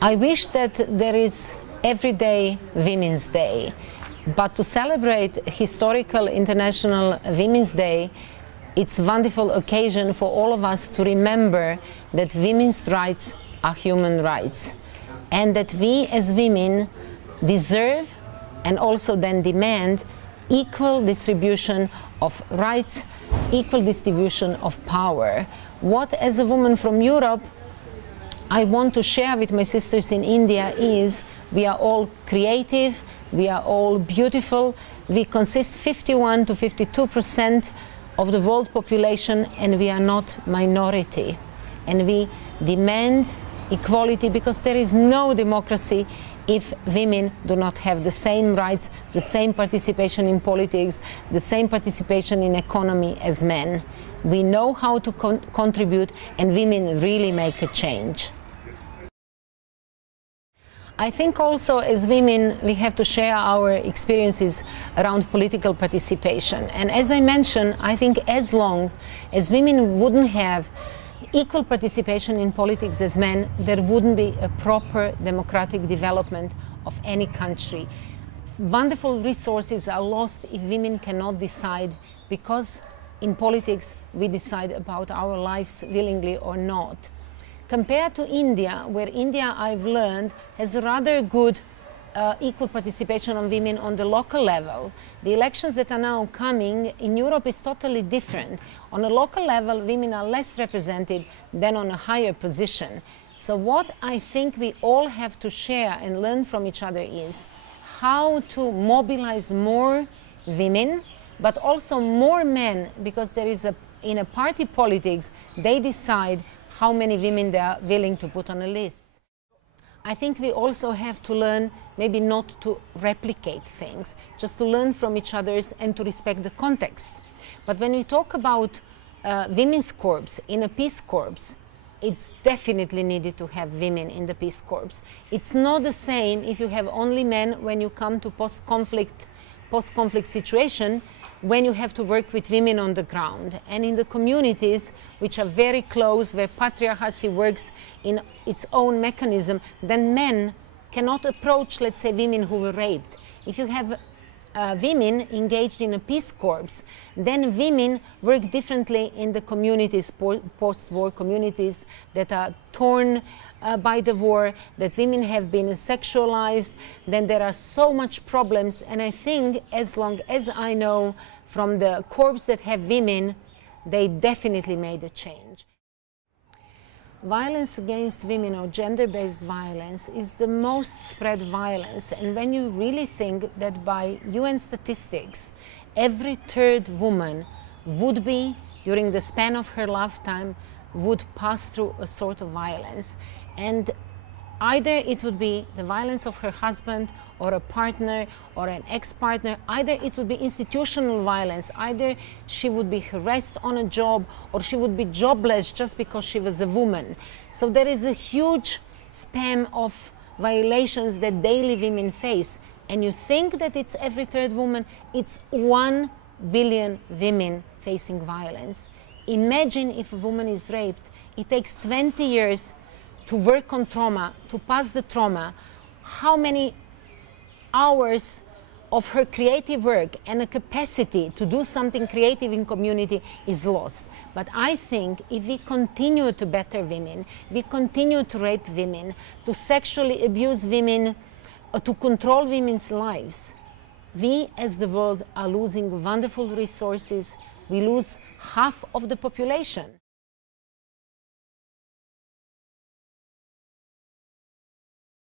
I wish that there is everyday Women's Day, but to celebrate historical International Women's Day, it's a wonderful occasion for all of us to remember that women's rights are human rights, and that we as women deserve and also then demand equal distribution of rights, equal distribution of power. What, as a woman from Europe, I want to share with my sisters in India is we are all creative, we are all beautiful, we consist 51 to 52% of the world population, and we are not minority. And we demand equality because there is no democracy if women do not have the same rights, the same participation in politics, the same participation in economy as men. We know how to contribute, and women really make a change. I think also as women we have to share our experiences around political participation. And as I mentioned, I think as long as women wouldn't have equal participation in politics as men, there wouldn't be a proper democratic development of any country. Wonderful resources are lost if women cannot decide, because in politics we decide about our lives willingly or not. Compared to India, where India, I've learned, has a rather good equal participation of women on the local level. The elections that are now coming in Europe is totally different. On a local level, women are less represented than on a higher position. So what I think we all have to share and learn from each other is how to mobilize more women, but also more men, because there is in a party politics, they decide how many women they are willing to put on a list. I think we also have to learn maybe not to replicate things, just to learn from each other and to respect the context. But when we talk about women's corps in a peace corps, it's definitely needed to have women in the peace corps. It's not the same if you have only men when you come to post-conflict situation, when you have to work with women on the ground. And in the communities which are very close, where patriarchy works in its own mechanism, then men cannot approach, let's say, women who were raped. If you have women engaged in a peace corps, then women work differently in the communities, post-war communities that are torn by the war, that women have been sexualized. Then there are so much problems, and I think as long as I know from the corps that have women, they definitely made a change. Violence against women, or gender-based violence, is the most spread violence. And when you really think that by UN statistics, every third woman would be, during the span of her lifetime, would pass through a sort of violence. And either it would be the violence of her husband or a partner or an ex-partner, either it would be institutional violence, either she would be harassed on a job or she would be jobless just because she was a woman. So there is a huge span of violations that daily women face. And you think that it's every third woman, it's 1 billion women facing violence. Imagine if a woman is raped, it takes 20 years to work on trauma, to pass the trauma. How many hours of her creative work and a capacity to do something creative in community is lost. But I think if we continue to batter women, we continue to rape women, to sexually abuse women, to control women's lives, we as the world are losing wonderful resources. We lose half of the population.